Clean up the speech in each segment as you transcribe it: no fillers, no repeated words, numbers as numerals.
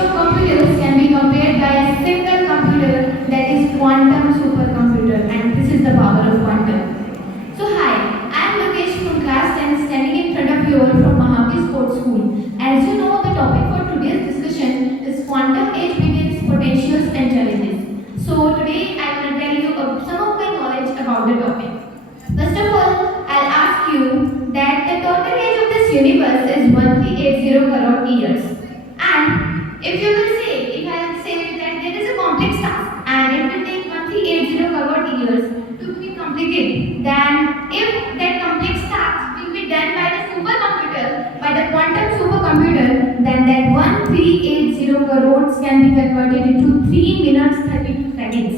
desktop computers can be compared by a single computer, that is quantum supercomputer, and this is the power of quantum. So hi, I am Lokesh from class 10 standing in front of you all from Mahavi Sports School. As you know, the topic for today's discussion is quantum age begins, potentials and challenges. So today I will tell you some of my knowledge about the topic. First of all, I'll ask you that the total age of this universe is 1380 crore years. And if you will say, if I'll say that there is a complex task and it will take 1380 crore years to be completed, then if that complex task will be done by the supercomputer, by the quantum supercomputer, then that 1380 crores can be converted into 3 minutes 32 seconds.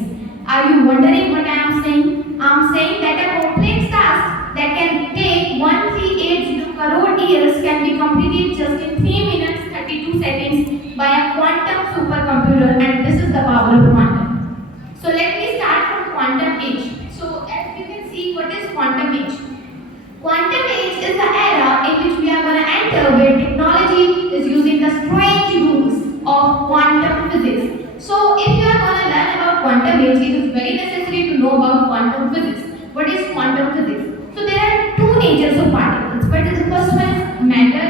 Are you wondering what I am saying? I am saying that a complex task that can take 1380 crore years can be completed just in 3 minutes 32 seconds by a quantum supercomputer, and this is the power of quantum. So let me start from quantum age. So as you can see, what is quantum age? Quantum age is the era in which we are going to enter where technology is using the strange rules of quantum physics. So if you are going to learn about quantum age, it is very necessary to know about quantum physics. What is quantum physics? So there are two natures of particles. But the first one is matter.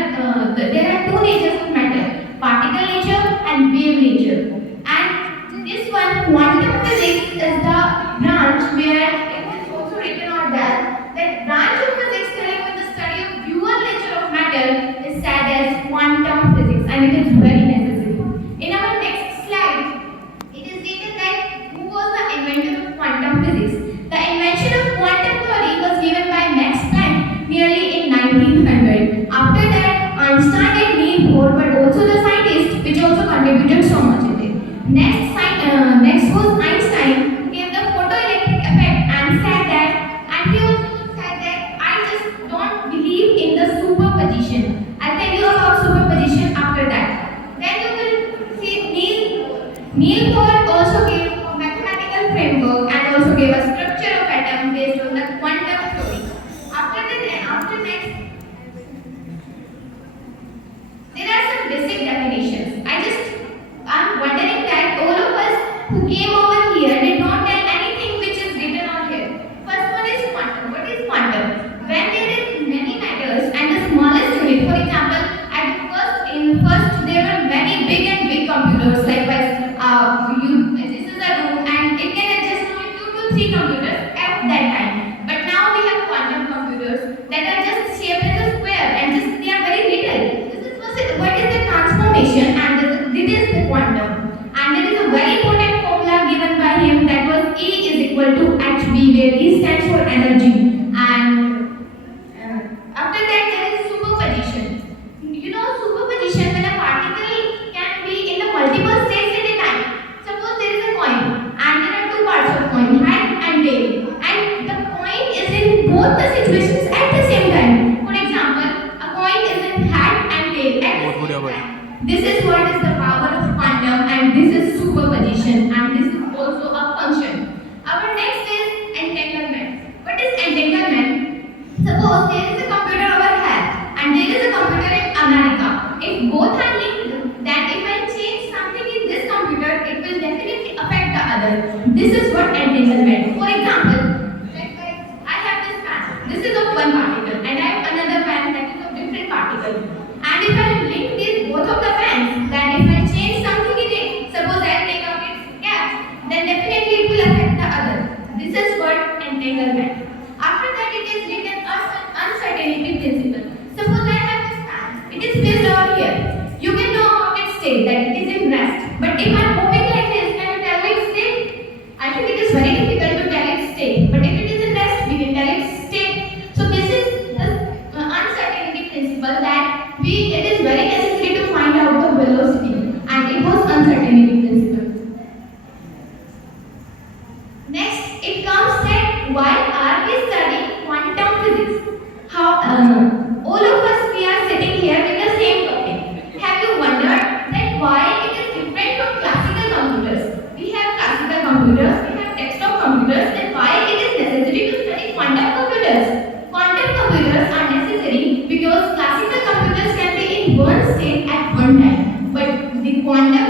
There are two natures of matter: particle nature and wave nature. And this one, quantum physics, is the branch where it is also written on that branch of physics dealing with the study of dual nature of matter is said as quantum physics, and it is very necessary. In our next slide, it is written that who was the inventor of quantum physics. The invention of quantum theory was given by Max Planck nearly in 1900. After that, Einstein and Niels Bohr were also the scientists which also contributed so much in it. Next was Einstein, who gave the photoelectric effect and said that, and he also said that I just don't believe in the superposition. I'll tell you about superposition after that. Then you will see Niels Bohr also gave a mathematical framework and also gave a structure of atom based on the quantum theory. After next, there are some basic definitions. I'm wondering that all of us who came over here did not tell anything which is written on here. First one is quantum. What is quantum? When there is many matters and the smallest unit, for example, in first there were many big and big computers like this is a room and it can adjust only 2 to 3 computers at that time. But now we have quantum computers that are just shaped as a square and just they are very little. What is the transformation, and this is the quantum. And there is a very important formula given by him, that was E is equal to hv, where E stands for energy. And after that there is superposition. You know superposition, when a particle can be in the multiple states at a time. Suppose there is a coin and there are two parts of coin, head and tail, and the coin is in both the situations at the same time. For example, a coin is in head and tail at the same time. This is what is the power of quantum, and this is superposition, and this is also a function. Our next is entanglement. What is entanglement? Suppose there is a computer over here and there is a computer in America. If both are linked, then if I change something in this computer, it will definitely affect the other. This is what entanglement. For example, I have this fan. This is of one particle, and I have another fan that is of different particle. And if I link these both of the fans, then if I change something in it, suppose I take out its cap, then definitely it will affect the other. This is what entanglement. After that, it is written uncertainty principle. Suppose I have this fan, it is placed over here. You can know about its state, that it is in rest. But if I am moving like this, can you tell me its state? I think it is very difficult to tell its state. But if it is in rest, we can tell its state. So this is the uncertainty principle, that it is very necessary to find out the velocity, and it was uncertainty principle. Next, it comes that why are we studying quantum physics? How all of us, we are sitting here with the same topic. Have you wondered that why it is different from classical computers? We have classical computers, we have desktop computers, then why it is necessary to study quantum computers? Quantum computers are necessary because classical computers can be in one state at one time, but the quantum